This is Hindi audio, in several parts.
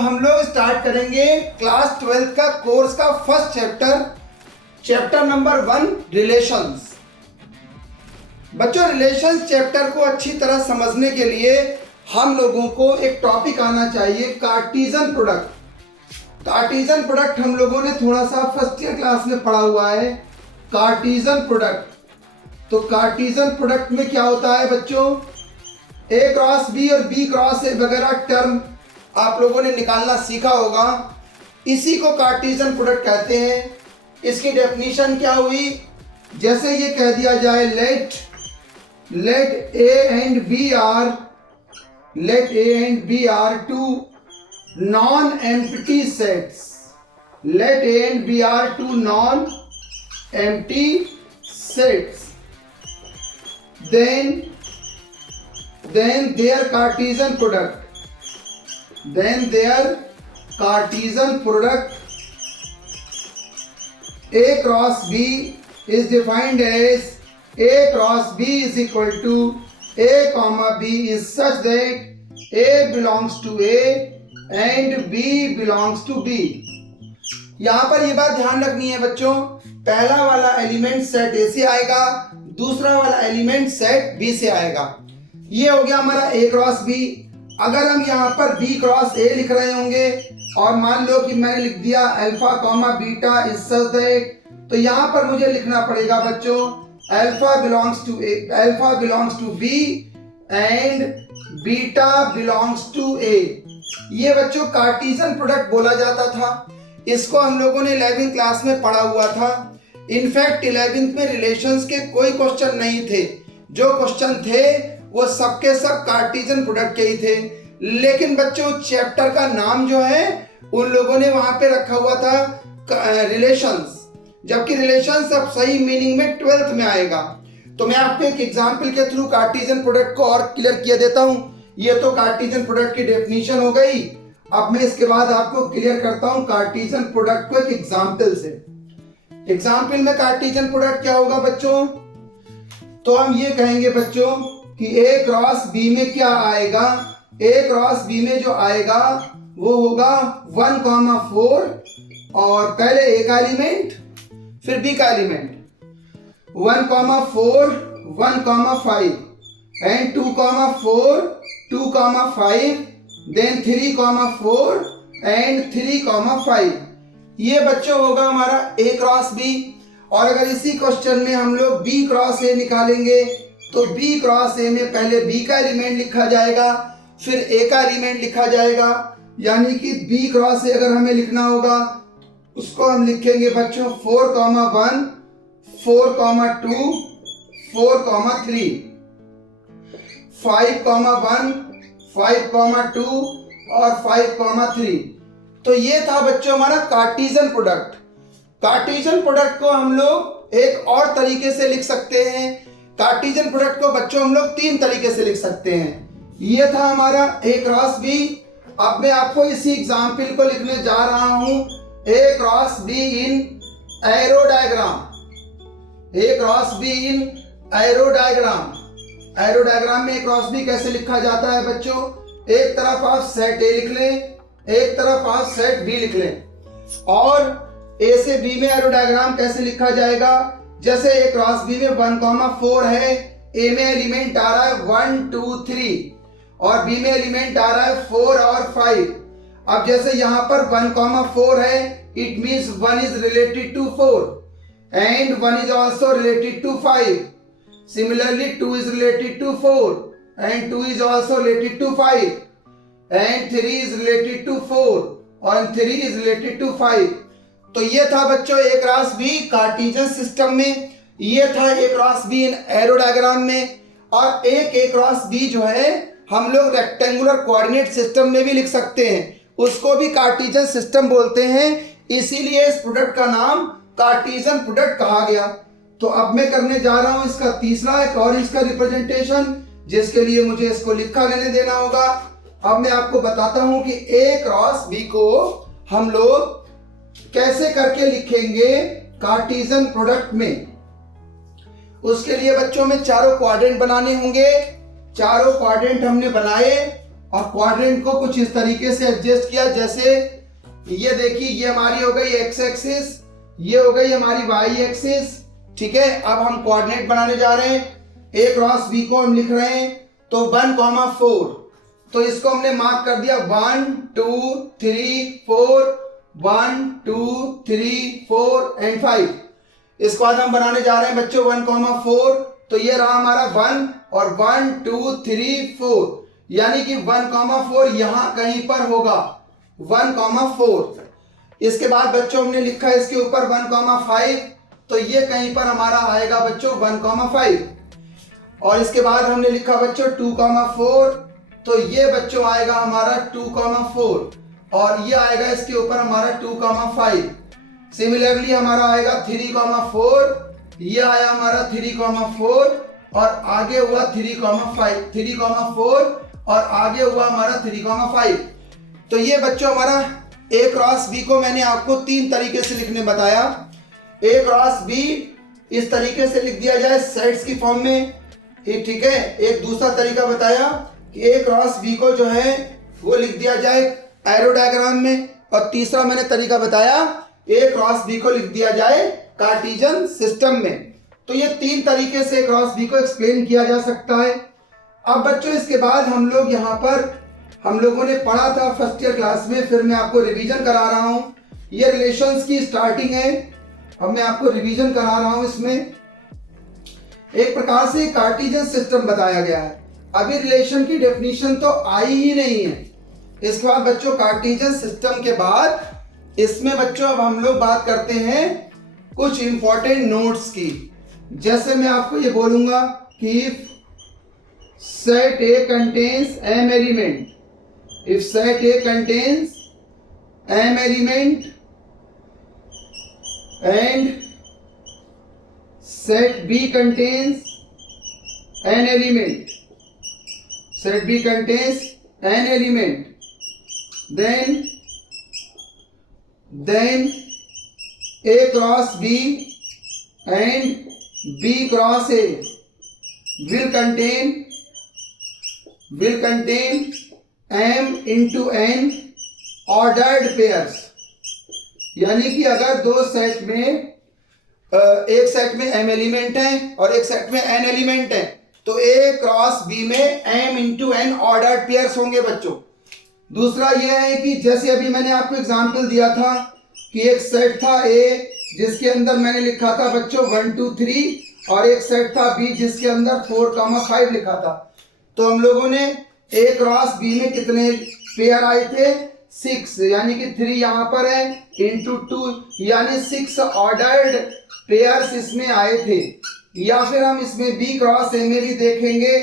हम लोग स्टार्ट करेंगे क्लास 12 का कोर्स का फर्स्ट चैप्टर नंबर 1 रिलेशंस। बच्चों, रिलेशंस चैप्टर को अच्छी तरह समझने के लिए हम लोगों को एक टॉपिक आना चाहिए, कार्टीजन प्रोडक्ट। कार्टीजन प्रोडक्ट हम लोगों ने थोड़ा सा फर्स्ट ईयर क्लास में पढ़ा हुआ है, कार्टीजन प्रोडक्ट। तो कार्टीजन प्रोडक्ट में क्या होता है बच्चों, ए क्रॉस बी और बी क्रॉस ए वगैरह टर्म आप लोगों ने निकालना सीखा होगा। इसी को कार्टीजन प्रोडक्ट कहते हैं। इसकी डेफिनेशन क्या हुई, जैसे ये कह दिया जाए let A and B are two non empty sets. Let A and B are two non empty sets, then their Cartesian product A cross B is defined as A cross B is equal to A comma B is such that A belongs to A and B belongs to B। यहाँ पर ये बात ध्यान रखनी है बच्चों, पहला वाला एलिमेंट सेट ए से आएगा, दूसरा वाला एलिमेंट सेट बी से आएगा। ये हो गया हमारा ए क्रॉस बी। अगर हम यहाँ पर बी क्रॉस ए लिख रहे होंगे और मान लो कि मैंने लिख दिया alpha comma beta is such that, तो यहाँ पर मुझे लिखना पड़ेगा बच्चों alpha belongs to B and beta belongs to A. ये बच्चों कार्टीजन प्रोडक्ट बोला जाता था। इसको हम लोगों ने 11वीं क्लास में पढ़ा हुआ था। इनफैक्ट 11वीं में रिलेशंस के कोई क्वेश्चन नहीं थे, जो क्वेश्चन थे वो सबके सब कार्टीजन प्रोडक्ट के ही थे। लेकिन बच्चों चैप्टर का नाम जो है उन लोगों ने वहां पे रखा हुआ था रिलेशंस, जबकि रिलेशंस अब सही मीनिंग में 12th में आएगा। तो मैं आपको एक एग्जांपल के थ्रू कार्टीजन प्रोडक्ट को और क्लियर किया देता हूं। ये तो कार्टीजन प्रोडक्ट की डेफिनेशन हो गई। अब मैं इसके बाद आपको क्लियर करता हूं कार्टीजन प्रोडक्ट को एक एग्जाम्पल से। एग्जाम्पल में कार्टीजन प्रोडक्ट क्या होगा बच्चों, तो हम ये कहेंगे बच्चों कि ए क्रॉस बी में क्या आएगा, ए क्रॉस बी में जो आएगा वो होगा 1,4 और पहले ए का एलिमेंट फिर बी का एलिमेंट, 1,4 1,5 एंड 2,4 2,5 देन 3,4 एंड 3,5। ये बच्चों होगा हमारा ए क्रॉस बी। और अगर इसी क्वेश्चन में हम लोग बी क्रॉस ए निकालेंगे तो बी क्रॉस ए में पहले बी का एलिमेंट लिखा जाएगा फिर ए का एलिमेंट लिखा जाएगा। यानी कि बी क्रॉस ए अगर हमें लिखना होगा उसको हम लिखेंगे बच्चों 4,1 4,2 4,3, 5,1 5,2 और 5,3। तो ये था बच्चों हमारा कार्टीजन प्रोडक्ट। कार्टीजन प्रोडक्ट को हम लोग एक और तरीके से लिख सकते हैं। कार्टीजन प्रोडक्ट को बच्चों हम लोग 3 तरीके से लिख सकते हैं। ये था हमारा ए क्रॉस बी। अब मैं आपको इसी एग्जाम्पल को लिखने जा रहा हूं, A cross B in arrow diagram. A cross B in arrow diagram. Arrow diagram में ए क्रॉस बी कैसे लिखा जाता है बच्चों, एक तरफ आप सेट ए लिख लें, एक तरफ आप सेट बी लिख लें। और ए से बी में एरो डायग्राम कैसे लिखा जाएगा, जैसे ए क्रॉस बी में 1,4 है, ए में एलिमेंट आ रहा है 1 2 3 और बी में एलिमेंट आ रहा है 4 और 5। अब जैसे यहाँ पर 1,4 है, it means 1 is related to 4 and 1 is also related to 5। Similarly 2 is related to 4 and 2 is also related to 5 and 3 is related to 4 and 3 is related to 5। तो ये था बच्चों A cross B Cartesian system में, ये था A cross B in arrow diagram में। और एक ए क्रॉस बी जो है हम लोग रेक्टेंगुलर कोऑर्डिनेट सिस्टम में भी लिख सकते हैं, उसको भी कार्टीजन सिस्टम बोलते हैं। इसीलिए इस प्रोडक्ट का नाम कार्टीजन प्रोडक्ट कहा गया। तो अब मैं करने जा रहा हूं इसका तीसरा एक और इसका रिप्रेजेंटेशन, जिसके लिए मुझे इसको लिखा लेने देना होगा। अब मैं आपको बताता हूं कि ए क्रॉस बी को हम लोग कैसे करके लिखेंगे कार्टीजन प्रोडक्ट में। उसके लिए बच्चों में चारों क्वाड्रेंट बनाने होंगे। चारों क्वाड्रेंट हमने बनाए और क्वाड्रेंट को कुछ इस तरीके से एडजस्ट किया, जैसे ये देखिए ये हमारी हो गई एक्स एक्सिस, ये हो गई हमारी वाई एक्सिस। ठीक है, अब हम कोऑर्डिनेट बनाने जा रहे हैं। ए क्रॉस बी को हम लिख रहे हैं तो 1,4, तो इसको हमने मार्क कर दिया 1 2 3 4, 1 2 3 4 एंड 5। इसके बाद हम बनाने जा रहे हैं बच्चों 1,4, तो ये रहा हमारा 1 और 1 2 3 4, यानी कि 1,4 यहां कहीं पर होगा 1,4। इसके बाद बच्चों हमने लिखा है इसके ऊपर 1,5, तो ये कहीं पर हमारा आएगा बच्चों 1,5। और इसके बाद हमने लिखा बच्चों 2,4, तो ये बच्चों आएगा हमारा 2,4 और ये आएगा इसके ऊपर हमारा 2,5। सिमिलरली हमारा आएगा 3,4, ये आया हमारा 3,4 और आगे हुआ 3,4 और आगे हुआ हमारा 3,5। तो ये बच्चों हमारा ए क्रॉस बी को मैंने आपको 3 तरीके से लिखने बताया। ए क्रॉस बी इस तरीके से लिख दिया जाए सेट्स की फॉर्म में, ठीक है। एक दूसरा तरीका बताया कि ए क्रॉस बी को जो है वो लिख दिया जाए एरो डायग्राम में, और तीसरा मैंने तरीका बताया ए क्रॉस बी को लिख दिया जाए कार्टेशियन सिस्टम में। तो ये 3 तरीके से ए क्रॉस बी को एक्सप्लेन किया जा सकता है। अब बच्चों इसके बाद हम लोग यहाँ पर हम लोगों ने पढ़ा था फर्स्ट ईयर क्लास में, फिर मैं आपको रिवीजन करा रहा हूँ। ये रिलेशंस की स्टार्टिंग है, अब मैं आपको रिवीजन करा रहा हूँ। इसमें एक प्रकार से कार्टेशियन सिस्टम बताया गया है। अभी रिलेशन की डेफिनेशन तो आई ही नहीं है। इसके बाद बच्चों कार्टेशियन सिस्टम के बाद इसमें बच्चों अब हम लोग बात करते हैं कुछ इंपॉर्टेंट नोट्स की। जैसे मैं आपको ये बोलूंगा कि set A contains m element, if set A contains m element and set B contains n element, set B contains n element, then A cross B and B cross A will contain m into n ordered pairs. यानी कि अगर दो सेट में एक सेट में m एलिमेंट है और एक सेट में n एलिमेंट है, तो a क्रॉस b में m into n ordered pairs होंगे बच्चों। दूसरा यह है कि जैसे अभी मैंने आपको एग्जांपल दिया था कि एक सेट था a जिसके अंदर मैंने लिखा था बच्चों 1 2 3 और एक सेट था b जिसके अंदर 4,5 लिखा था। तो हम लोगों ने A क्रॉस B में कितने पेयर आए थे 6, यानी कि 3 यहाँ पर है इंटू 2, यानी 6 ऑर्डर्ड पेयर्स इसमें आए थे। या फिर हम इसमें B क्रॉस A में भी देखेंगे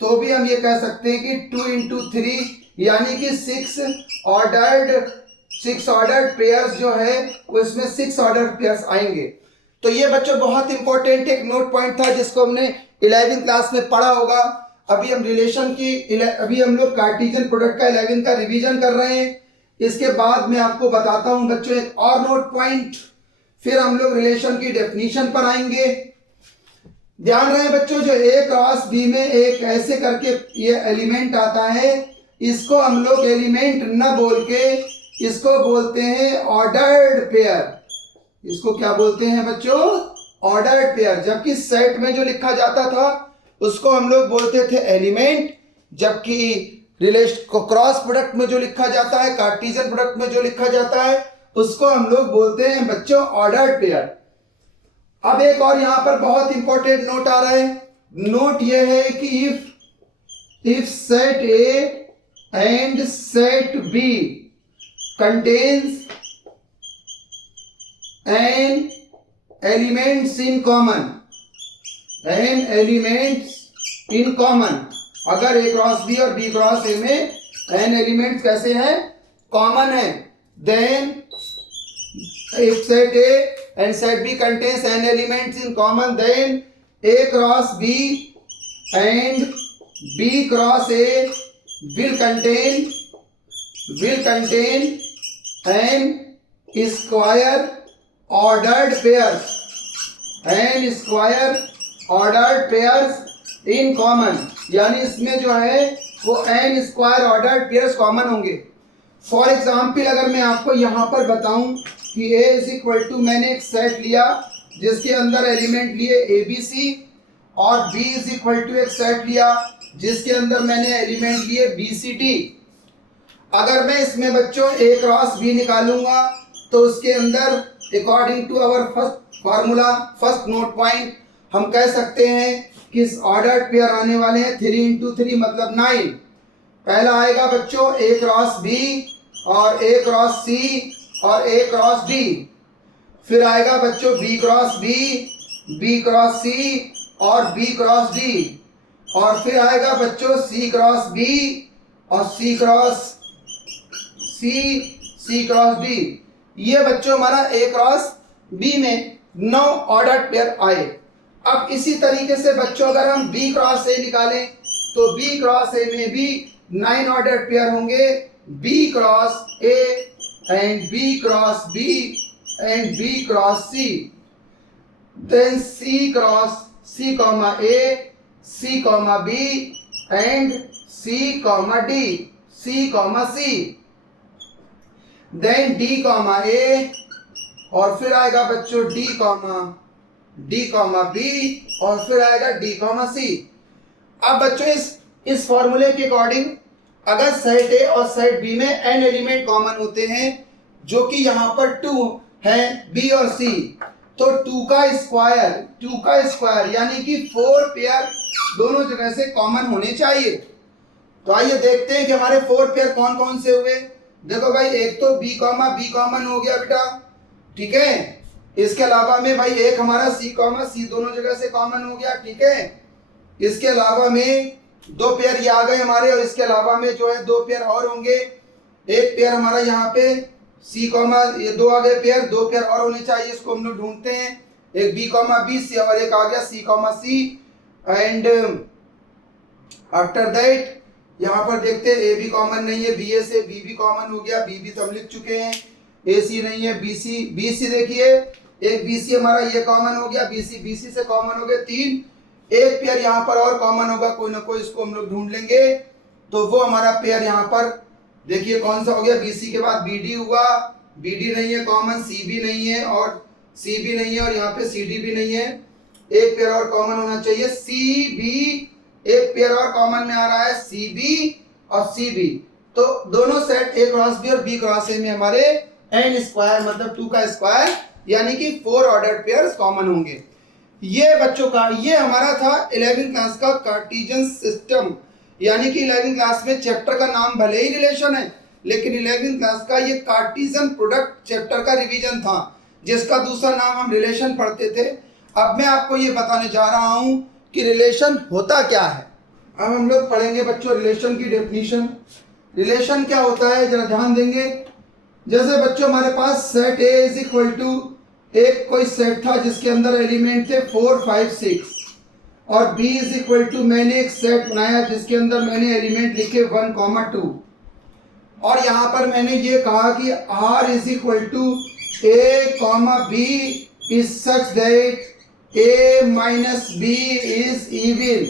तो भी हम ये कह सकते हैं कि 2 इंटू 3 यानी कि 6 ऑर्डर्ड पेयर्स जो है वो इसमें 6 ऑर्डर्ड पेयर्स आएंगे। तो ये बच्चों बहुत इंपॉर्टेंट एक नोट पॉइंट था जिसको हमने 11वीं क्लास में पढ़ा होगा। अभी हम अभी हम लोग कार्टेशियन प्रोडक्ट का 11 का रिवीजन कर रहे हैं। इसके बाद मैं आपको बताता हूं बच्चों एक और नोट पॉइंट, फिर हम लोग रिलेशन की डेफिनेशन पर आएंगे। ध्यान रहे बच्चों, जो ए क्रॉस बी में एक ऐसे करके ये एलिमेंट आता है, इसको हम लोग एलिमेंट न बोल के इसको बोलते हैं ऑर्डर्ड पेयर। इसको क्या बोलते हैं बच्चों? Ordered pair. जबकि सेट में जो लिखा जाता था उसको हम लोग बोलते थे एलिमेंट, जबकि क्रॉस प्रोडक्ट में जो लिखा जाता है, कार्टेशियन प्रोडक्ट में जो लिखा जाता है, उसको हम लोग बोलते हैं बच्चों ऑर्डर्ड पेयर। अब एक और यहां पर बहुत इंपॉर्टेंट नोट आ रहा है। नोट यह है कि if set A and set B contains n elements in common, n elements in common, अगर a क्रॉस b और b क्रॉस a में n एलिमेंट्स कैसे हैं? कॉमन है, then if set a and set b contains n elements in common, then a cross b and b cross a will contain n square ordered pairs, n square ordered pairs in common. यानी इसमें जो है वो n square order pairs common होंगे। फॉर एग्जाम्पल अगर मैं आपको यहाँ पर बताऊं कि a इज इक्वल टू, मैंने एक सेट लिया जिसके अंदर एलिमेंट लिए ए बी सी, और b इज इक्वल टू एक सेट लिया जिसके अंदर मैंने एलिमेंट लिए बी सी डी। अगर मैं इसमें बच्चों a क्रॉस b निकालूंगा तो उसके अंदर according to our first formula, first note point, हम कह सकते हैं कि इस ऑर्डर पेयर आने वाले हैं 3 इंटू 3 मतलब 9। पहला आएगा बच्चों a क्रॉस b और a क्रॉस c और a क्रॉस d। फिर आएगा बच्चों b cross b, b cross c और b क्रॉस d। और फिर आएगा बच्चों c क्रॉस b और c cross c, c cross d। ये बच्चों हमारा a क्रॉस b में 9 ऑर्डर पेयर आए। अब इसी तरीके से बच्चों अगर हम b क्रॉस a निकालें तो b क्रॉस a में भी 9 ऑर्डर पेयर होंगे, b cross a and b cross b and b cross c। Then c cross c comma a, c comma b and c comma d, c comma c। Then d comma a और फिर आएगा बच्चों d कॉमा b और फिर आएगा d कॉमा c। अब बच्चों इस फॉर्मूले के अकॉर्डिंग अगर सेट A और सेट B में n एलिमेंट कॉमन होते हैं जो कि यहाँ पर 2 हैं B और C, तो 2 का स्क्वायर यानी कि 4 पेयर दोनों जगह से कॉमन होने चाहिए। तो आइए देखते हैं कि हमारे 4 पेयर कौन कौन से हुए। देखो भाई, एक तो B कॉमन हो गया बेटा, ठीक है। इसके अलावा में भाई एक हमारा C दोनों जगह से कॉमन हो गया, ठीक है। इसके अलावा में 2 पेयर ये आ गए हमारे, और इसके अलावा में जो है 2 पेयर और होंगे। एक पेयर हमारा यहाँ पे C ये 2 आ गए पेयर, 2 पेयर और होने चाहिए, इसको हम लोग ढूंढते हैं। एक B B C और एक आ गया C एंड आफ्टर दैट यहाँ पर देखते हैं A B कॉमन नहीं है, BA से B भी कॉमन हो गया, B भी तो हम लिख चुके हैं। AC नहीं है, BC देखिए एक BC हमारा ये कॉमन हो गया, BC से कॉमन हो गए 3। एक पेयर यहाँ पर और कॉमन होगा कोई ना कोई, इसको हम लोग ढूंढ लेंगे। तो वो हमारा पेयर यहाँ पर देखिए कौन सा हो गया, BC के बाद BD हुआ, BD नहीं है कॉमन, CB नहीं है और CB नहीं है, और यहाँ पे CD भी नहीं है। एक पेयर और कॉमन होना चाहिए CB, एक पेयर और कॉमन में आ रहा है CB और CB। तो दोनों सेट A क्रॉस B और B क्रॉस A में हमारे n स्क्वायर मतलब 2 का स्क्वायर यानी कि 4 ऑर्डर पेयर्स कॉमन होंगे। ये बच्चों का ये हमारा था 11वीं क्लास का कार्टेशियन सिस्टम, यानी कि 11वीं क्लास में चैप्टर का नाम भले ही रिलेशन है, लेकिन 11वीं क्लास का ये कार्टेशियन प्रोडक्ट चैप्टर का रिवीजन था, जिसका दूसरा नाम हम रिलेशन पढ़ते थे। अब मैं आपको ये बताने जा रहा हूँ कि रिलेशन होता क्या है। अब हम लोग पढ़ेंगे बच्चों रिलेशन की डेफिनेशन। रिलेशन क्या होता है जरा ध्यान देंगे। जैसे बच्चों हमारे पास set A is equal to, एक कोई सेट था जिसके अंदर एलिमेंट थे 4 5 6, और B इज इक्वल टू मैंने एक सेट बनाया जिसके अंदर मैंने एलिमेंट लिखे 1 2, और यहाँ पर मैंने ये कहा कि R is equal to A B is such that A minus B is even,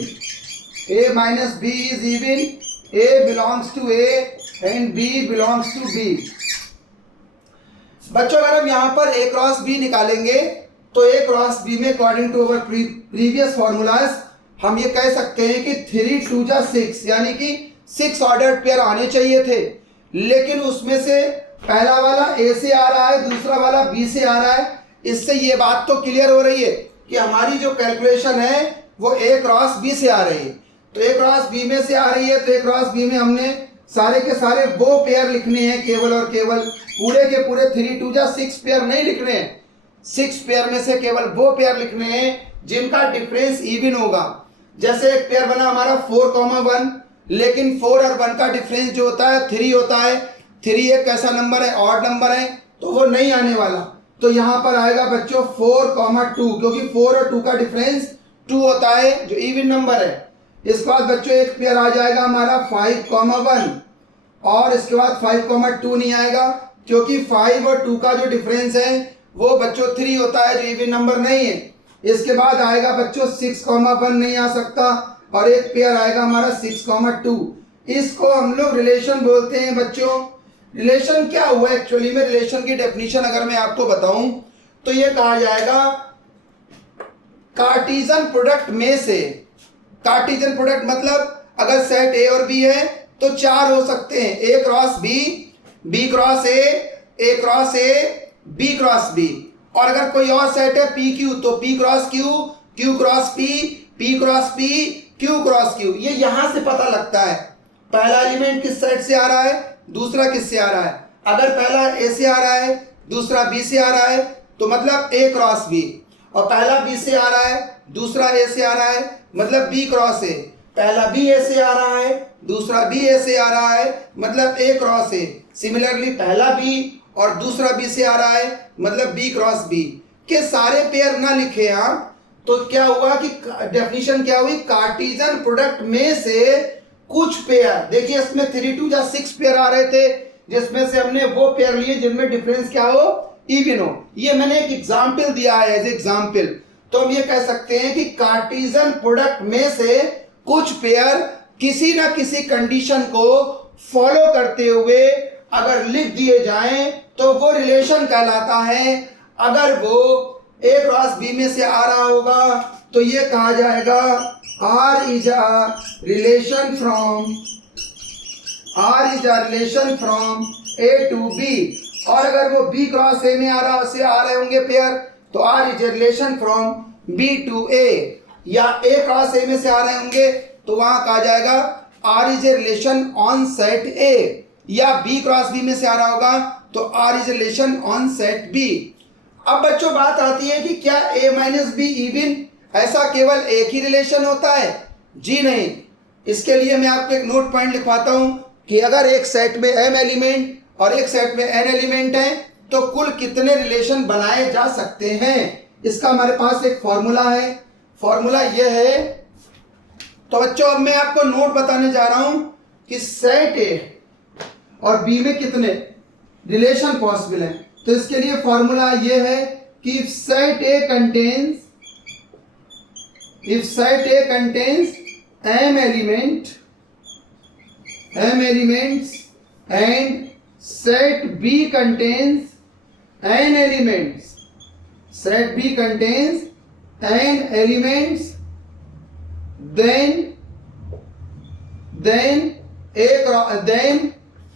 A minus B is even, A belongs to A and B belongs to B। बच्चों अगर हम यहाँ पर A क्रॉस B निकालेंगे तो A क्रॉस B में according to our previous formulas हम ये कह सकते हैं कि 3 2 6 यानी कि 6 ऑर्डर पेयर आने चाहिए थे, लेकिन उसमें से पहला वाला A से आ रहा है, दूसरा वाला B से आ रहा है। इससे ये बात तो क्लियर हो रही है कि हमारी जो कैलकुलेशन है वो A क्रॉस B से आ रही है। तो A क्रॉस B में से आ रही है, तो A क्रॉस B में हमने सारे के सारे वो पेयर लिखने हैं केवल और केवल, पूरे के पूरे 3 2 6 पेयर नहीं लिखने हैं। 6 पेयर में से केवल वो पेयर लिखने हैं जिनका डिफरेंस इवन होगा। जैसे एक पेयर बना हमारा 4 1, लेकिन 4 और 1 का डिफरेंस जो होता है 3 होता है। 3 एक कैसा नंबर है, ऑड नंबर है, तो वो नहीं आने वाला। तो यहाँ पर आएगा बच्चों 4 2, क्योंकि 4 और 2 का डिफरेंस 2 होता है जो इवन नंबर है। इसके बाद बच्चों एक पेयर आ जाएगा हमारा 5 1, और इसके बाद 5 2 नहीं आएगा, क्योंकि 5 और 2 का जो डिफरेंस है वो बच्चों 3 होता है जो इवन नंबर नहीं है। इसके बाद आएगा बच्चों 6 1 नहीं आ सकता, और एक पेयर आएगा हमारा 6 2। इसको हम लोग रिलेशन बोलते हैं बच्चों। रिलेशन क्या हुआ एक्चुअली में, रिलेशन की डेफिनेशन अगर मैं आपको बताऊं तो ये कहा जाएगा कार्टीजन प्रोडक्ट में से। कार्टीजन प्रोडक्ट मतलब अगर सेट ए और बी है तो चार हो सकते हैं, A cross B, B cross A cross A, B cross B. और अगर कोई और सेट है पी क्यू तो P cross Q, Q cross P, P cross P, Q cross Q. ये यहां से पता लगता है पहला एलिमेंट किस सेट से आ रहा है, दूसरा किससे आ रहा है। अगर पहला ए से आ रहा है, दूसरा बी से आ रहा है तो मतलब ए क्रॉस बी, और पहला बी से आ रहा है, दूसरा ए से आ रहा है मतलब बी क्रॉस ए। पहला बी ए से आ रहा है, दूसरा बी ए से आ रहा है मतलब ए क्रॉस ए। सिमिलरली पहला बी और दूसरा बी से आ रहा है मतलब बी क्रॉस बी के सारे पेयर ना लिखे आप तो क्या हुआ कि डेफिनेशन क्या हुई, कार्टीजन प्रोडक्ट में से कुछ पेयर। देखिए इसमें 3 2 या 6 पेयर आ रहे थे जिसमें से हमने वो पेयर लिए जिनमें डिफरेंस क्या हो, इवन हो। ये मैंने एक एग्जाम्पल दिया है एज एग्जाम्पल। तो हम ये कह सकते हैं कि कार्टीजन प्रोडक्ट में से कुछ पेयर किसी ना किसी कंडीशन को फॉलो करते हुए अगर लिख दिए जाएं तो वो रिलेशन कहलाता है। अगर वो ए क्रॉस बी में से आ रहा होगा तो ये कहा जाएगा R is a relation from A to B। और अगर वो B क्रॉस A में आ रहे होंगे पेयर तो R is a relation from B to A, या A क्रॉस A में से आ रहे होंगे तो वहां कहा जाएगा R is a relation on set A, या B क्रॉस B में से आ रहा होगा तो R is a relation on set B। अब बच्चों बात आती है कि क्या A माइनस बी इवन, ऐसा केवल एक ही रिलेशन होता है? जी नहीं। इसके लिए मैं आपको एक नोट पॉइंट लिखवाता हूं कि अगर एक सेट में m एलिमेंट और एक सेट में n एलिमेंट है तो कुल कितने रिलेशन बनाए जा सकते हैं, इसका हमारे पास एक फॉर्मूला है। फॉर्मूला यह है, तो बच्चों अब मैं आपको नोट बताने जा रहा हूं कि सेट A और B में कितने रिलेशन पॉसिबल हैं। तो इसके लिए फॉर्मूला यह है कि if set A contains m elements and set B contains n elements, then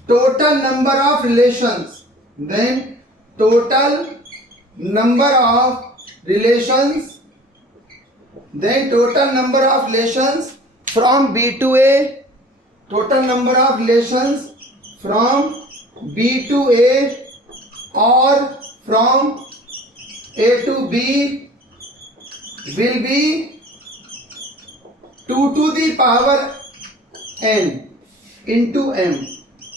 total number of relations from B to A, total number of relations from B to A or from A to B will be 2 to the power n into m,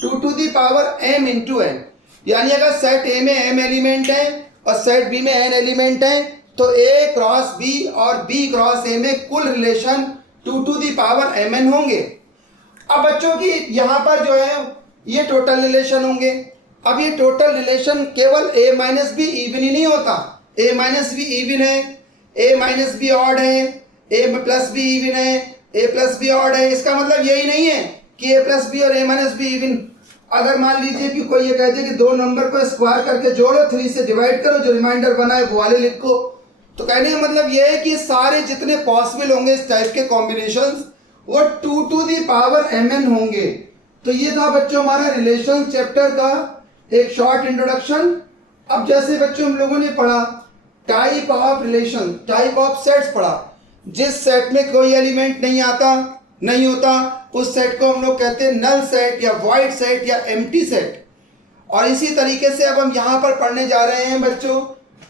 2 to the power m into n। यानी अगर सेट A में m एलिमेंट है और सेट B में n एलिमेंट है तो A क्रॉस B और B क्रॉस A में कुल relation 2 to the power mn होंगे। अब बच्चों की यहाँ पर जो है ये टोटल रिलेशन होंगे। अब ये टोटल रिलेशन केवल A minus be even he नहीं होता, A माइनस बी इवन है, A माइनस बी ऑड है, A प्लस बी इवन है, A प्लस बी ऑड है। इसका मतलब यही नहीं है कि A प्लस बी और A माइनस बी इवन। अगर मान लीजिए कि कोई ये कहते कि दो नंबर को स्क्वायर करके जोड़ो, 3 से डिवाइड करो, जो रिमाइंडर बना है वो वाले लिखो, तो कहने का मतलब ये है कि सारे जितने पॉसिबल होंगे इस टाइप के कॉम्बिनेशंस वो 2 to the power mn होंगे। तो ये था बच्चों हमारा रिलेशन चैप्टर का एक शॉर्ट इंट्रोडक्शन। अब जैसे बच्चों हम लोगों ने पढ़ा type of relation, type of sets पढ़ा। जिस सेट में कोई एलिमेंट नहीं होता उस सेट को हम लोग कहते हैं नल सेट या वॉइड सेट या एम्प्टी सेट। और इसी तरीके से अब हम यहां पर पढ़ने जा रहे हैं बच्चों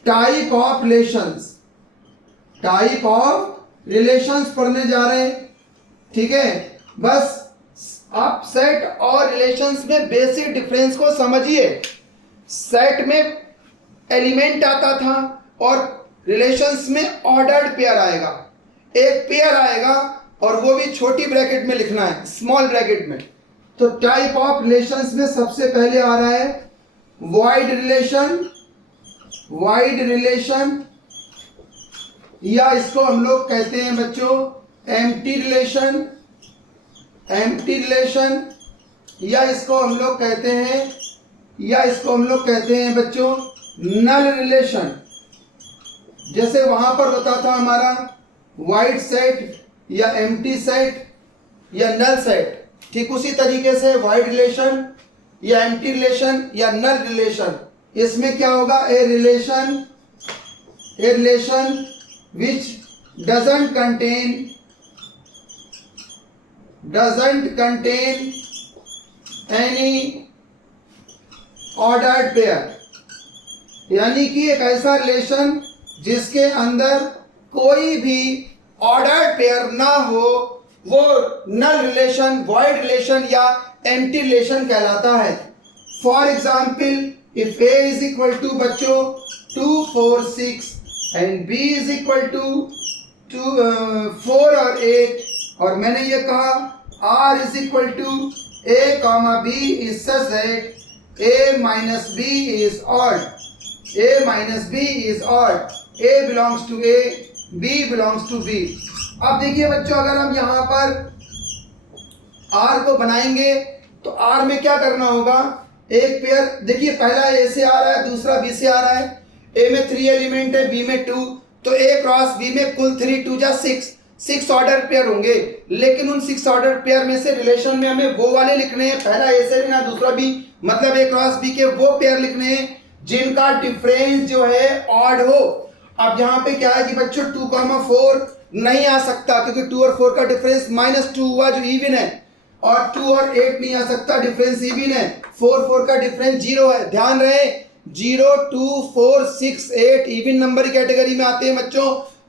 टाइप ऑफ रिलेशंस पढ़ने जा रहे हैं। ठीक है, बस आप सेट और रिलेशंस में बेसिक डिफरेंस को समझिए। सेट में एलिमेंट आता था और रिलेशंस में ऑर्डर्ड पेयर आएगा। एक पेयर आएगा और वो भी छोटी ब्रैकेट में लिखना है, स्मॉल ब्रैकेट में। तो टाइप ऑफ रिलेशंस में सबसे पहले आ रहा है वॉइड रिलेशन, या इसको हम लोग कहते हैं बच्चों एम्प्टी एम्प्टी रिलेशन, या इसको हम लोग कहते हैं बच्चों नल रिलेशन। जैसे वहां पर होता था हमारा वाइड सेट या एम्प्टी सेट या नल सेट, ठीक उसी तरीके से वाइड रिलेशन या एम्प्टी रिलेशन या नल रिलेशन, इसमें क्या होगा, a relation which doesn't contain any ordered pair, यानी कि एक ऐसा रिलेशन जिसके अंदर कोई भी ऑर्डर्ड पेयर ना हो, वो नल रिलेशन, वॉइड रिलेशन या एम्प्टी रिलेशन कहलाता है। For example, if A is equal to बच्चों 2, 4, 6 and B is equal to 4 और 8, और मैंने ये कहा R is equal to A comma B is such that A minus B is odd, A minus B is odd, A belongs to A, B belongs to B. अब देखिए बच्चों, अगर हम यहाँ पर R को बनाएंगे तो R में क्या करना होगा, एक पेयर देखिए, पहला ए से आ रहा है, दूसरा बी से आ रहा है। ए में 3 एलिमेंट है, बी में 2, तो ए क्रॉस बी में कुल 3 2 जा 6 ऑर्डर पेयर होंगे। लेकिन उन 6 ऑर्डर पेयर में से रिलेशन में हमें वो वाले लिखने हैं, पहला ए से लेना, दूसरा बी, मतलब ए क्रॉस बी के वो पेयर लिखने हैं जिनका डिफरेंस जो है ऑड हो। अब यहाँ पे क्या है कि बच्चों 2,4 नहीं आ सकता, क्योंकि 2 और 4 का डिफरेंस -2 हुआ जो इवन है, और 2 और 8 नहीं आ सकता, डिफरेंस इवन है। 4 4 का डिफरेंस 0 है, ध्यान रहे 0 2 4 6 8 इवन नंबर की कैटेगरी में आते हैं बच्चों,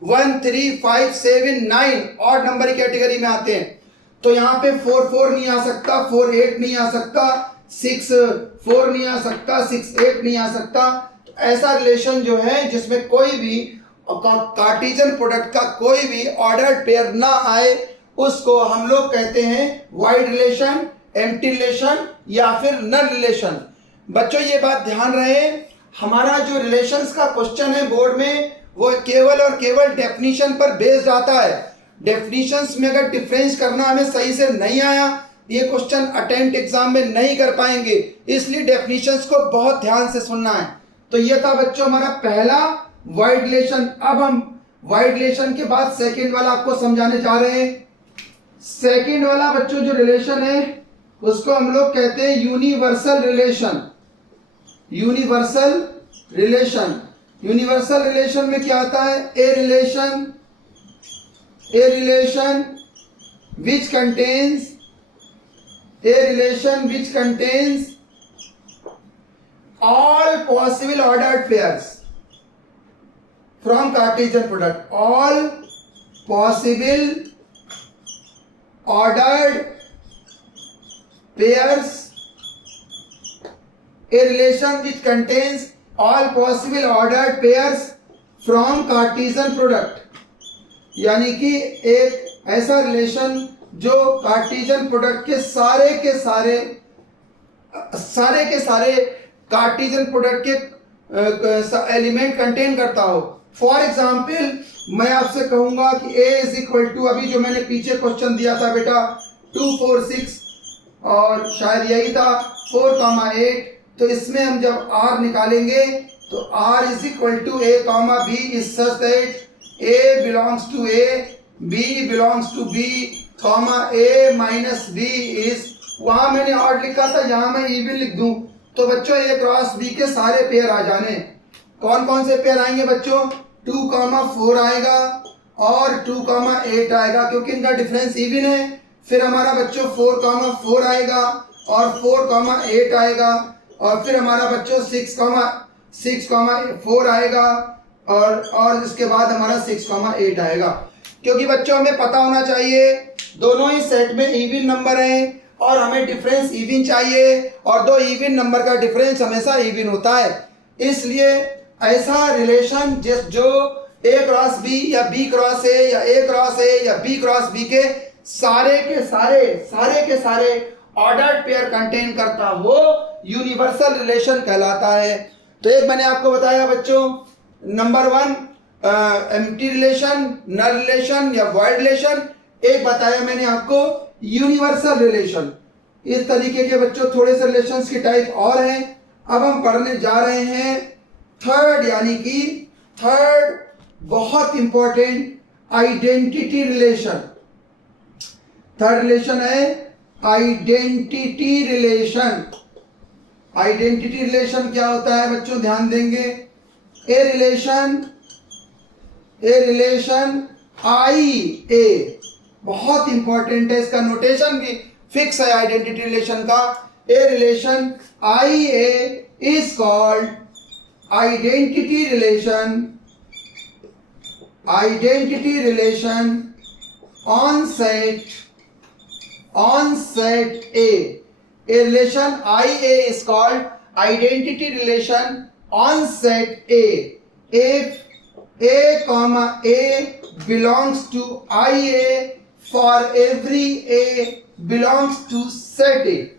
1 3 5 7 9 ऑड नंबर की कैटेगरी में आते हैं। तो यहाँ पे 4 4 नहीं आ सकता, 4 8 नहीं आ सकता, 6 4 नहीं आ सकता, 6 8 नहीं आ सकता। तो ऐसा रिलेशन जो है जिसमें कोई भी कार्टेशियन प्रोडक्ट का कोई भी ऑर्डर्ड पेयर ना आए, उसको हम लोग कहते हैं वाइड रिलेशन, एम्प्टी रिलेशन या फिर नल रिलेशन। बच्चों ये बात ध्यान रहे, हमारा जो रिलेशंस का क्वेश्चन है बोर्ड में, वो केवल और केवल डेफिनेशन पर बेस्ड आता है। डेफिनेशंस में अगर डिफरेंस करना हमें सही से नहीं आया, ये क्वेश्चन अटेम्प्ट एग्जाम में नहीं कर पाएंगे, इसलिए डेफिनेशंस को बहुत ध्यान से सुनना है। तो ये था बच्चों हमारा पहला वाइड रिलेशन। अब हम वाइड रिलेशन के बाद सेकंड वाला आपको समझाने जा रहे हैं। सेकंड वाला बच्चों जो रिलेशन है उसको हम लोग कहते हैं यूनिवर्सल रिलेशन। यूनिवर्सल रिलेशन में क्या आता है, a relation which contains all possible ordered pairs from Cartesian product, all possible ordered pairs, a relation which contains all possible ordered pairs from Cartesian product, यानी कि एक ऐसा रिलेशन जो कार्टेशियन प्रोडक्ट के सारे कार्टेशियन प्रोडक्ट के एलिमेंट कंटेन करता हो। फॉर एग्जाम्पल मैं आपसे कहूंगा कि a इज इक्वल टू, अभी जो मैंने पीछे क्वेश्चन दिया था बेटा 2 4 6 और शायद यही था 4,8, तो इसमें हम जब r निकालेंगे तो r is equal to a comma b is such that a belongs to a, b belongs to b, comma a minus b is, वहां मैंने ऑड लिखा था, यहां मैं इवन लिख दूं, तो बच्चों a क्रॉस b के सारे पेयर आ जाने। कौन कौन से पेयर आएंगे बच्चों, 2,4 आएगा और 2,8 आएगा, क्योंकि इनका डिफरेंस इवन है। फिर हमारा बच्चों 4,4 आएगा और 4,8 आएगा, और फिर हमारा बच्चों 6,4 आएगा और इसके बाद हमारा 6,8 आएगा। क्योंकि बच्चों हमें पता होना चाहिए दोनों ही सेट में इवन नंबर हैं और हमें डिफरेंस इवन चाहिए, और दो इवन नंबर का डिफरेंस हमेशा इवन होता है। इसलिए ऐसा रिलेशन जो a क्रॉस b या b क्रॉस a या a क्रॉस a या b क्रॉस b के सारे के सारे ऑर्डर्ड पेयर कंटेन करता, वो यूनिवर्सल रिलेशन कहलाता है। तो एक मैंने आपको बताया बच्चों, नंबर 1 एम्प्टी रिलेशन, नल रिलेशन या वॉइड रिलेशन। एक बताया मैंने आपको यूनिवर्सल रिलेशन। इस तरीके के बच्चों थोड़े से रिलेशंस की टाइप और हैं। अब हम पढ़ने जा रहे हैं थर्ड, यानी कि थर्ड बहुत important identity relation. Third relation है आइडेंटिटी रिलेशन। आइडेंटिटी रिलेशन क्या होता है बच्चों, ध्यान देंगे। ए रिलेशन आई ए, बहुत इंपॉर्टेंट है, इसका नोटेशन भी फिक्स है आइडेंटिटी रिलेशन का। A relation I A is called identity relation. Identity relation on set A. A relation IA is called identity relation on set A. If A comma A belongs to IA for every A belongs to set A.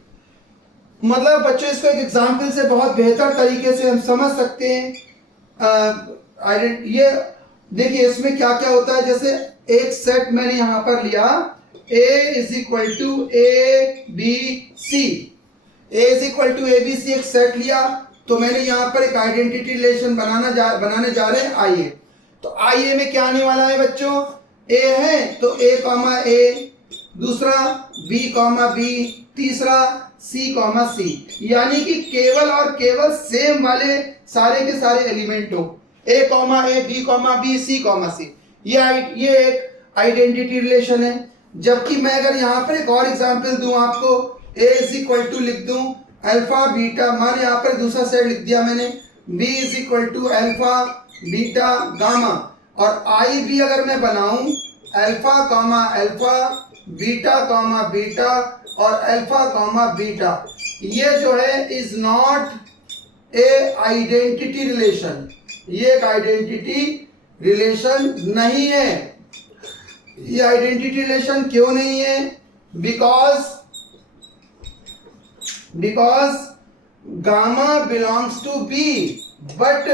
मतलब बच्चों इसको एक एग्जाम्पल से बहुत बेहतर तरीके से हम समझ सकते हैं। ये देखिए इसमें क्या क्या होता है। जैसे एक सेट मैंने यहां पर लिया, A is equal to A B C. A is equal to A B C एक सेट लिया, तो मैंने यहाँ पर एक आइडेंटिटी रिलेशन बनाने जा रहे हैं आइए। तो आइए में क्या आने वाला है बच्चों, ए है तो ए कॉमा ए, दूसरा बी कॉमा बी, तीसरा सी कॉमा सी, यानी कि केवल और केवल सेम वाले सारे के सारे एलिमेंट हो, ए comma A, B comma B, C comma सी। ये एक आइडेंटिटी रिलेशन है। जबकि मैं अगर यहाँ पर एक और एग्जांपल दूं आपको, a इज इक्वल टू लिख दूं अल्फा बीटा, मान यहाँ पर दूसरा सेट लिख दिया मैंने, b is equal to alpha beta gamma, और i भी अगर मैं बनाऊं alpha comma alpha, beta comma beta और अल्फा कॉमा बीटा, ये जो है is not a identity relation. ये एक आइडेंटिटी रिलेशन नहीं है। ये आइडेंटिटी रिलेशन क्यों नहीं है, because gamma belongs to B, but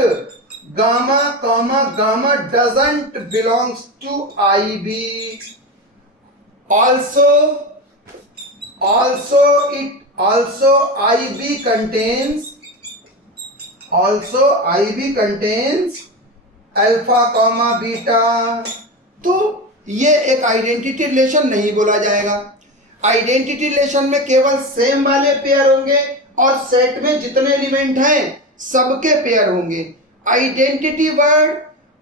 gamma comma gamma doesn't belongs to I B. also IB contains alpha comma beta. तो ये एक आइडेंटिटी रिलेशन नहीं बोला जाएगा। आइडेंटिटी रिलेशन में केवल सेम वाले पेयर होंगे और सेट में जितने एलिमेंट हैं सबके पेयर होंगे। आइडेंटिटी वर्ड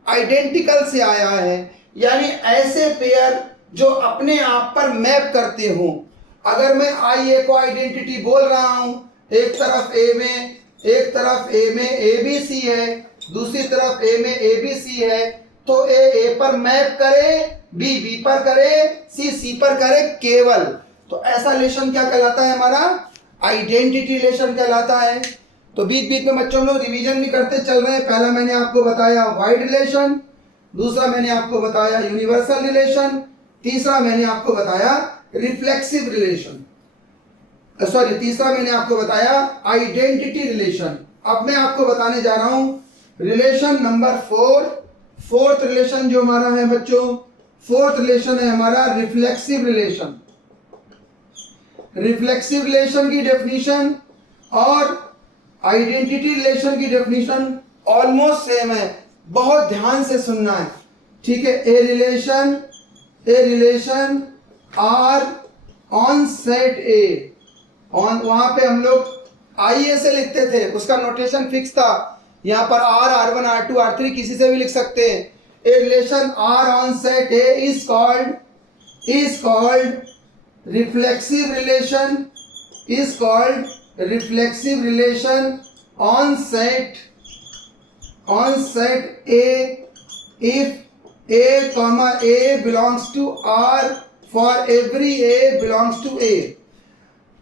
आइडेंटिकल से आया है, यानी ऐसे पेयर जो अपने आप पर मैप करते हो। अगर मैं आई ए को आइडेंटिटी बोल रहा हूं, एक तरफ ए में ए बी सी है, दूसरी तरफ ए में ए बी सी है, तो ए पर मैप करे, बी बी पर करे, सी पर करे केवल, तो ऐसा रिलेशन क्या कहलाता है, हमारा आइडेंटिटी रिलेशन कहलाता है। तो बीच बीच में बच्चों लोग रिवीजन भी करते चल रहे हैं। पहला मैंने आपको बताया वाइड रिलेशन, दूसरा मैंने आपको बताया यूनिवर्सल रिलेशन, तीसरा मैंने आपको बताया रिफ्लेक्सिव रिलेशन, तीसरा मैंने आपको बताया आइडेंटिटी रिलेशन। अब मैं आपको बताने जा रहा हूं रिलेशन नंबर 4। फोर्थ रिलेशन जो हमारा है बच्चों, फोर्थ रिलेशन है हमारा रिफ्लेक्सिव रिलेशन। रिफ्लेक्सिव रिलेशन की डेफिनेशन और आइडेंटिटी रिलेशन की डेफिनेशन ऑलमोस्ट सेम है, बहुत ध्यान से सुनना है, ठीक है। A relation R on set A, on वहां पे हम लोग आई ए से लिखते थे, उसका नोटेशन फिक्स था। यहाँ पर R1 R2 R3 किसी से भी लिख सकते हैं। A relation R on set A is called reflexive relation on set A if A comma A belongs to R for every A belongs to A।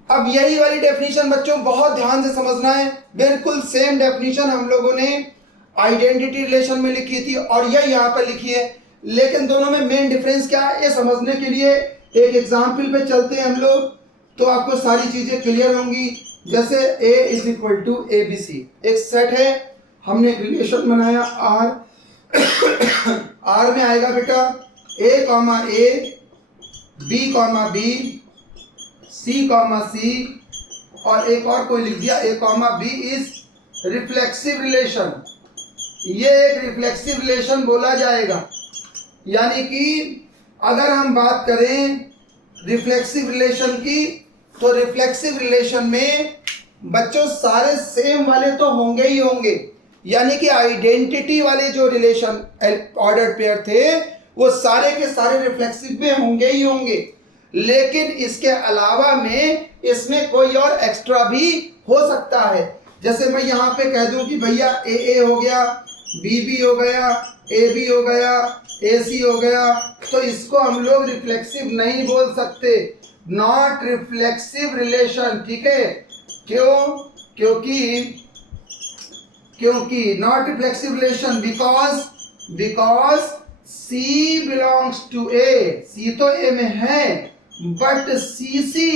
अब यही वाली डेफिनेशन बच्चों बहुत ध्यान से समझना है। बिल्कुल सेम डेफिनेशन हम लोगों ने आइडेंटिटी रिलेशन में लिखी थी और यह यहाँ पर लिखी है, लेकिन दोनों में मेन डिफरेंस क्या है ये समझने के लिए एक एग्जाम्पल पे चलते हैं हम लोग, तो आपको सारी चीजें क्लियर होंगी। जैसे A is equal to ABC एक सेट है, हमने एक रिलेशन बनाया R में आएगा बेटा A कॉमा A, B कॉमा B, सी कॉमा सी, और एक और कोई लिख दिया A comma B is reflexive relation. ये एक रिफ्लेक्सिव रिलेशन बोला जाएगा। यानी कि अगर हम बात करें रिफ्लेक्सिव रिलेशन की, तो रिफ्लेक्सिव रिलेशन में बच्चों सारे सेम वाले तो होंगे ही होंगे, यानी कि आइडेंटिटी वाले जो रिलेशन ऑर्डर्ड पेयर थे वो सारे के सारे रिफ्लेक्सिव में होंगे ही होंगे। लेकिन इसके अलावा में इसमें कोई और एक्स्ट्रा भी हो सकता है। जैसे मैं यहाँ पे कह दूं कि भैया ए ए हो गया, बी बी हो गया, ए बी हो गया, ए सी हो गया, तो इसको हम लोग रिफ्लेक्सिव नहीं बोल सकते, नॉट रिफ्लेक्सिव रिलेशन। ठीक है, क्यों? क्योंकि not reflexive relation because C belongs to A, C तो ए में है, but C C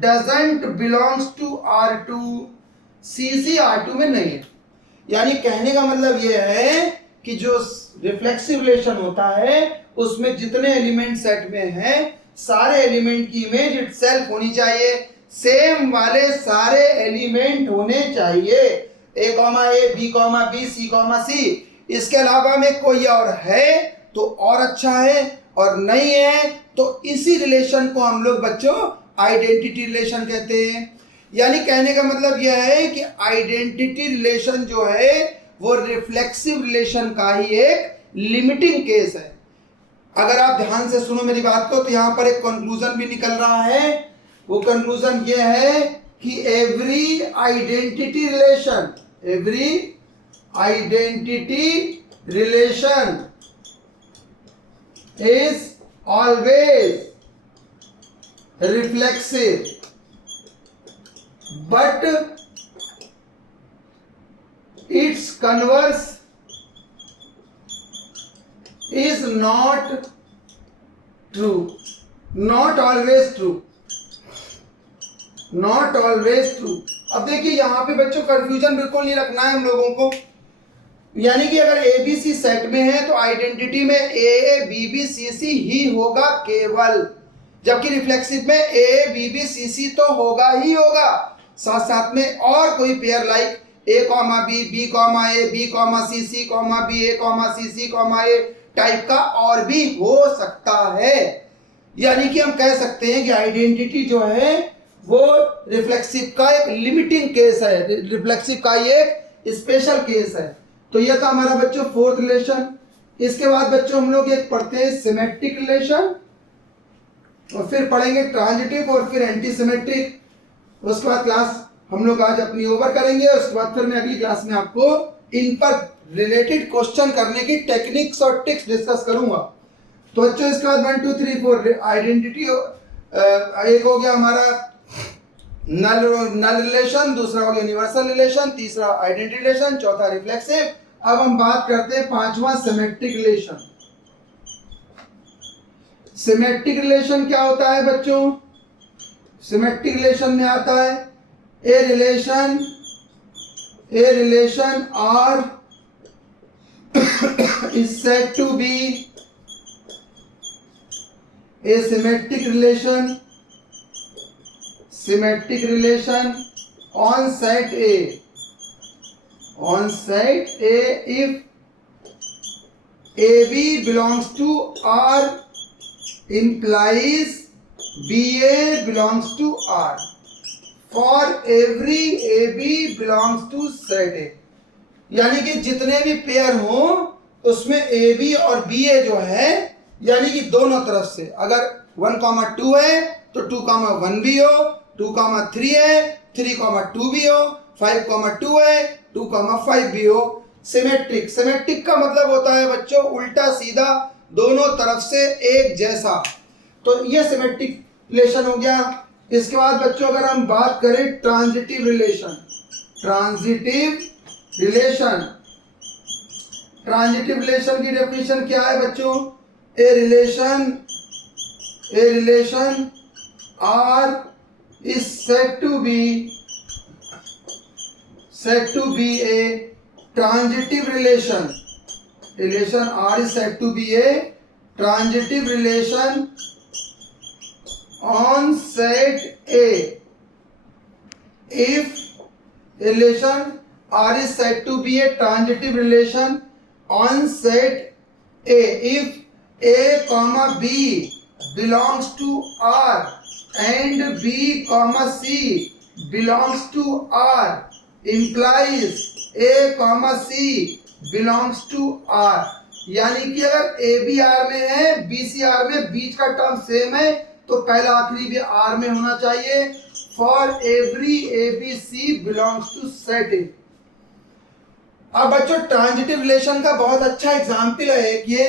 doesn't belongs to R two, C C R two में नहीं है। यानी कहने का मतलब यह है कि जो रिफ्लेक्सिव रिलेशन होता है उसमें जितने एलिमेंट सेट में हैं सारे एलिमेंट की इमेज इटसेल्फ होनी चाहिए, सेम वाले सारे एलिमेंट होने चाहिए, ए comma A, B comma B, C comma सी। इसके अलावा में कोई और है तो और अच्छा है, और नहीं है तो इसी रिलेशन को हम लोग बच्चों आइडेंटिटी रिलेशन कहते हैं। यानी कहने का मतलब यह है कि आइडेंटिटी रिलेशन जो है वो रिफ्लेक्सिव रिलेशन का ही एक लिमिटिंग केस है। अगर आप ध्यान से सुनो मेरी बात को, तो यहां पर एक कंक्लूजन भी निकल रहा है। वो कंक्लूजन ये है कि every identity relation is always reflexive, but its converse is not true, not always true, not always true। अब देखिए यहाँ पे बच्चों कंफ्यूजन बिल्कुल नहीं रखना है हम लोगों को। यानी कि अगर ए बी सी सेट में है तो आइडेंटिटी में ए बी बी सी सी ही होगा केवल, जबकि रिफ्लेक्सिव में ए बी बी सी सी तो होगा ही होगा, साथ साथ में और कोई pair like A comma B, B comma A, B comma C, C comma B, A comma C, C comma A type का और भी हो सकता है। यानी कि हम कह सकते हैं कि आइडेंटिटी जो है वो रिफ्लेक्सिव का एक लिमिटिंग केस है, रिफ्लेक्सिव का एक स्पेशल केस है। तो यह था हमारा बच्चों फोर्थ रिलेशन। इसके बाद बच्चों हम लोग एक पढ़ते हैं सिमेट्रिक रिलेशन, और फिर पढ़ेंगे ट्रांजिटिव और फिर एंटी सिमेट्रिक। उसके बाद क्लास हम लोग आज अपनी ओवर करेंगे। उसके बाद फिर मैं अगली क्लास में आपको इन पर रिलेटेड क्वेश्चन करने की टेक्निक्स और टिप्स डिस्कस करूंगा। तो बच्चों इसके बाद 1 2 3 4 आइडेंटिटी एक हो गया हमारा नल रिलेशन, दूसरा हो गया यूनिवर्सल रिलेशन, तीसरा आइडेंटिटी रिलेशन, चौथा रिफ्लेक्सिव। अब हम बात करते हैं पांचवा सिमेट्रिक रिलेशन। सिमेट्रिक रिलेशन क्या होता है बच्चों? सिमेट्रिक रिलेशन में आता है a relation R is said to be a symmetric relation on set A if AB belongs to R implies BA belongs to R for every AB belongs to set A। यानी कि जितने भी पेयर हों उसमें ए बी और बी ए जो है, यानी कि दोनों तरफ से अगर 1,2 है तो 2,1 भी हो, 2,3 है 3,2 भी हो, 5,2 है 2,5 भी हो। सिमेट्रिक का मतलब होता है बच्चों उल्टा सीधा, दोनों तरफ से एक जैसा। तो ये सिमेट्रिक रिलेशन हो गया। इसके बाद बच्चों अगर हम बात करें ट्रांजिटिव रिलेशन की डेफिनेशन क्या है बच्चों? A relation R is said to be a transitive relation R is said to be a transitive relation on set A. If relation R is said to be a transitive relation on set A, if A comma B belongs to R and B comma C belongs to R, implies A comma C belongs to R. यानी कि अगर ए बी आर में है, बी सी आर में, बीच का टर्म सेम है, तो पहला आखिरी भी आर में होना चाहिए. For every A B C belongs to set A. अब बच्चों ट्रांजिटिव रिलेशन का बहुत अच्छा एग्जाम्पल है एक ये,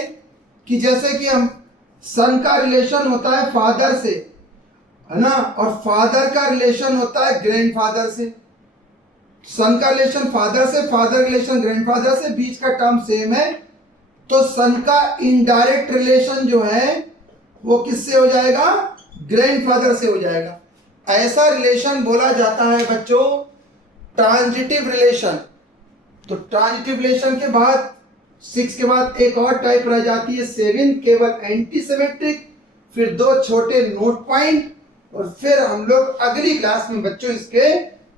कि जैसे कि हम सन का रिलेशन होता है फादर से, है ना, और फादर का रिलेशन होता है ग्रैंडफादर से. सन का रिलेशन फादर से, फादर रिलेशन ग्रैंडफादर से, बीच का टर्म सेम है, तो सन का इनडायरेक्ट रिलेशन जो है वो किससे हो जाएगा? ग्रैंडफादर से हो जाएगा. ऐसा रिलेशन बोला जाता है बच्चों ट्रांजिटिव रिलेशन. तो ट्रांजिटिव रिलेशन के बाद 6 के बाद एक और टाइप रह जाती है 7, केवल एंटी सिमेट्रिक, फिर 2 छोटे नोट पॉइंट, और फिर हम लोग अगली क्लास में बच्चों इसके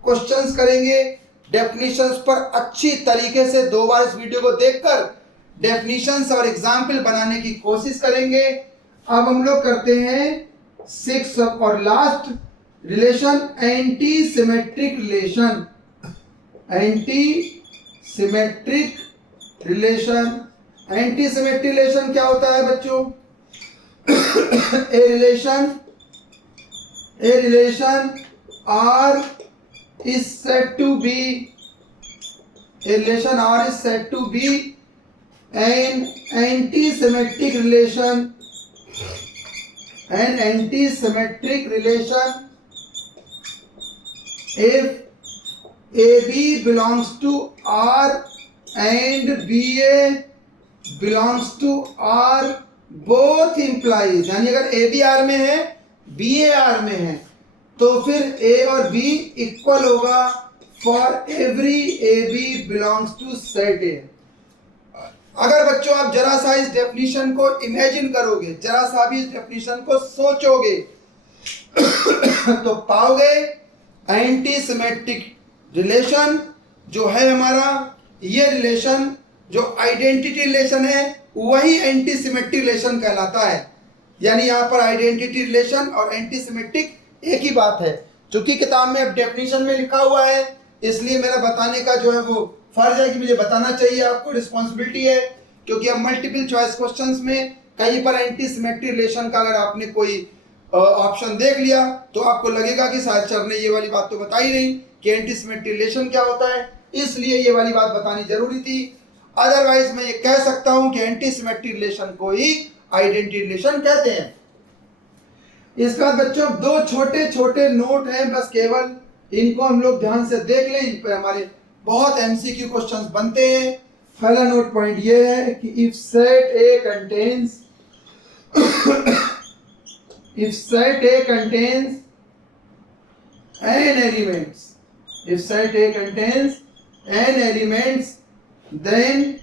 क्वेश्चंस करेंगे. डेफिनेशंस पर अच्छी तरीके से 2 बार इस वीडियो को देखकर डेफिनेशंस और एग्जाम्पल बनाने की कोशिश करेंगे. अब हम लोग करते हैं 6 और last relation, anti symmetric relation. Anti symmetric relation. Anti symmetric relation क्या होता है बच्चों? A relation R is said to be an anti-symmetric relation. An anti-symmetric relation if AB belongs to R and BA belongs to R, both implies, यानी अगर AB R में है, BA R में है, तो फिर A और B इक्वल होगा for every AB belongs to set A. अगर बच्चों आप जरा सा इस डेफिनेशन को इमेजिन करोगे, जरा सा भी इस डेफिनेशन को सोचोगे, तो पाओगे एंटी सिमेट्रिक रिलेशन जो है हमारा, ये रिलेशन जो आइडेंटिटी रिलेशन है वही एंटी सिमेट्रिक रिलेशन कहलाता है. यानी यहाँ पर आइडेंटिटी रिलेशन और एंटी सिमेट्रिक एक ही बात है. चूंकि किताब में अब डेफिनेशन में लिखा हुआ है, इसलिए मेरा बताने का जो है वो फर्ज है कि मुझे बताना चाहिए, आपको रिस्पॉन्सिबिलिटी है. क्योंकि अब मल्टीपल चॉइस क्वेश्चंस में कहीं पर एंटी सिमेट्रिक रिलेशन का अगर आपने कोई ऑप्शन देख लिया तो आपको लगेगा कि शायद सर ने ये वाली बात तो बताई नहीं कि एंटी सिमेट्रिक रिलेशन क्या होता है, इसलिए ये वाली बात बतानी जरूरी थी. अदरवाइज मैं ये कह सकता हूं कि एंटी सिमेट्रिक रिलेशन को ही आइडेंटिटी रिलेशन कहते हैं. इसके बाद बच्चों 2 छोटे छोटे नोट हैं, बस केवल इनको हम लोग ध्यान से देख लें, इन पर हमारे बहुत एमसीक्यू क्वेश्चंस बनते हैं. पहला नोट पॉइंट ये है कि if set A contains n elements, then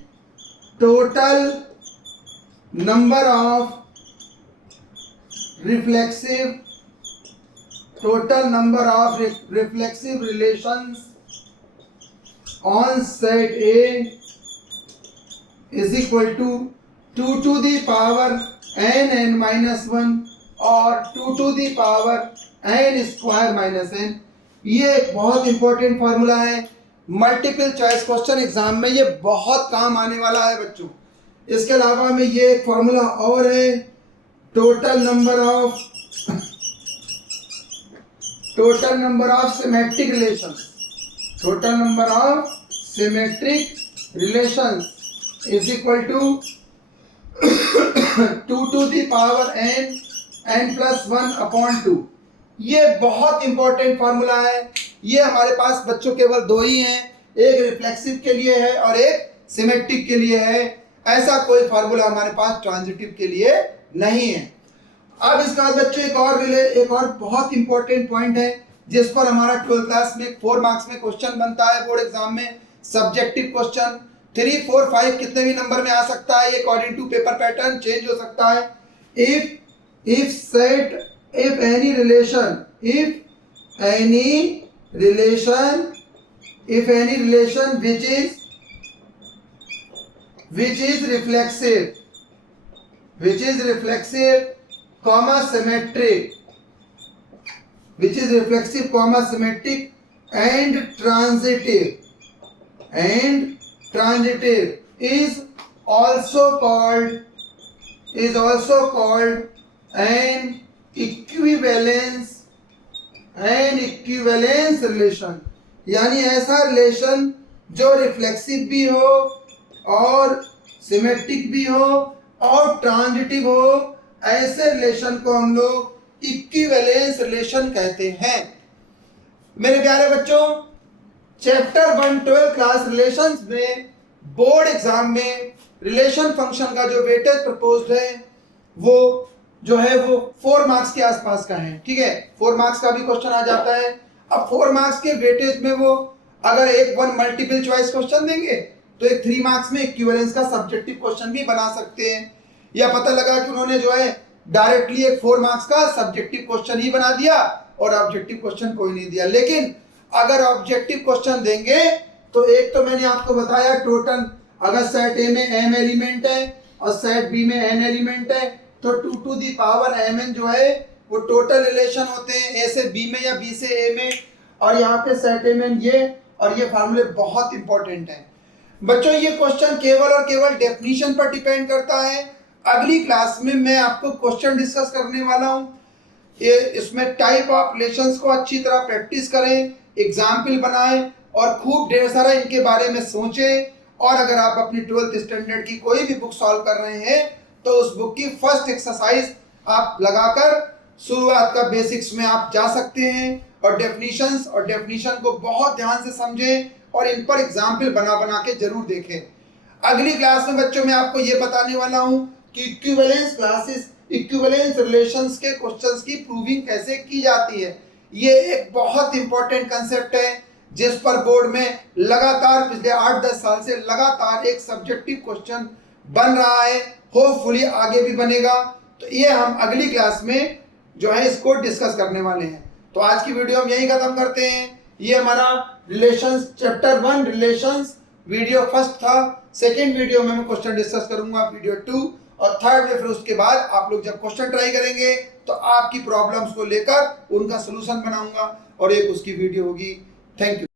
total number of reflexive relations on set A is equal to 2 to the power n minus 1 और 2 to the power n square minus n. ये एक बहुत इंपॉर्टेंट फार्मूला है, मल्टीपल चॉइस क्वेश्चन एग्जाम में ये बहुत काम आने वाला है बच्चों. इसके अलावा में ये एक फार्मूला और है, total number of symmetric relations is equal to 2 to the power n plus 1 upon 2. ये बहुत इंपॉर्टेंट फार्मूला है. ये हमारे पास बच्चों केवल 2 ही हैं, एक रिफ्लेक्सिव के लिए है और एक सिमेट्रिक के लिए है. ऐसा कोई फार्मूला हमारे पास ट्रांजिटिव के लिए नहीं है. अब इसके बाद बच्चों एक और बहुत इंपॉर्टेंट पॉइंट है जिस पर हमारा 12th क्लास में 4 मार्क्स में क्वेश्चन बनता है बोर्ड एग्जाम में, सब्जेक्टिव क्वेश्चन. 3, 4, 5 कितने भी नंबर में आ सकता है, ये according to paper pattern change हो सकता है. If set if any relation which is reflexive comma symmetric and transitive is also called an equivalence relation। यानी ऐसा रिलेशन जो रिफ्लेक्सिव भी हो और सिमेट्रिक भी हो और ट्रांजिटिव हो, ऐसे रिलेशन को हम लोग इक्विवेलेंस रिलेशन कहते हैं। मेरे प्यारे बच्चों, चैप्टर 1 12 क्लास रिलेशंस में बोर्ड एग्जाम में रिलेशन फंक्शन का जो वेटेज प्रपोज्ड है वो जो है वो 4 मार्क्स के आसपास का है। ठीक है, 4 मार्क्स का भी क्वेश्चन आ जाता है। अब 4 मार्क्स के वेटेज में वो अगर एक 1 मल्टीपल चॉइस क्वेश्चन देंगे तो एक 3 मार्क्स में इक्विवेलेंस का सब्जेक्टिव क्वेश्चन भी बना सकते हैं। या पता लगा कि उन्होंने जो है डायरेक्टली एक 4 मार्क्स का सब्जेक्टिव क्वेश्चन ही बना दिया और ऑब्जेक्टिव क्वेश्चन कोई नहीं दिया। लेकिन अगर ऑब्जेक्टिव क्वेश्चन देंगे तो एक तो मैंने आपको बताया टोटल, अगर सेट ए में m एलिमेंट है और सेट बी में n एलिमेंट है तो 2 टू दी पावर mn जो है वो टोटल रिलेशन होते हैं, a से b में या b से a में। और यहाँ पे सेट mn ये फार्मूले बहुत इंपॉर्टेंट हैं बच्चों। ये क्वेश्चन केवल और केवल डेफिनेशन पर डिपेंड करता है। अगली क्लास में मैं आपको क्वेश्चन डिस्कस करने वाला हूँ। ये इसमें टाइप ऑफ रिलेशंस को अच्छी तरह प्रैक्टिस करें, एग्जाम्पल बनाएं और खूब ढेर सारा इनके बारे में सोचें। और अगर आप अपनी 12th स्टैंडर्ड की कोई भी बुक सॉल्व कर रहे हैं तो उस बुक की फर्स्ट एक्सरसाइज आप लगाकर शुरुआत का बेसिक्स में आप जा सकते हैं और डेफिनेशन को बहुत ध्यान से समझें और इन पर एग्जाम्पल बना के जरूर देखें। अगली क्लास में बच्चों मैं आपको ये बताने वाला हूँ कि इक्विवेलेंस रिलेशंस के क्वेश्चंस की प्रूविंग कैसे की जाती है। ये एक बहुत इंपॉर्टेंट कंसेप्ट है जिस पर बोर्ड में लगातार पिछले 8-10 साल से लगातार एक सब्जेक्टिव क्वेश्चन बन रहा है, होपफुली आगे भी बनेगा। तो ये हम अगली क्लास में जो है इसको डिस्कस करने वाले हैं। तो आज की वीडियो हम यही खत्म करते हैं। ये हमारा relations chapter 1 relations video first था। सेकेंड वीडियो में मैं क्वेश्चन डिस्कस करूंगा वीडियो 2 और थर्ड में फिर उसके बाद आप लोग जब क्वेश्चन ट्राई करेंगे तो आपकी प्रॉब्लम्स को लेकर उनका सोल्यूशन बनाऊंगा और एक उसकी वीडियो होगी। Thank you.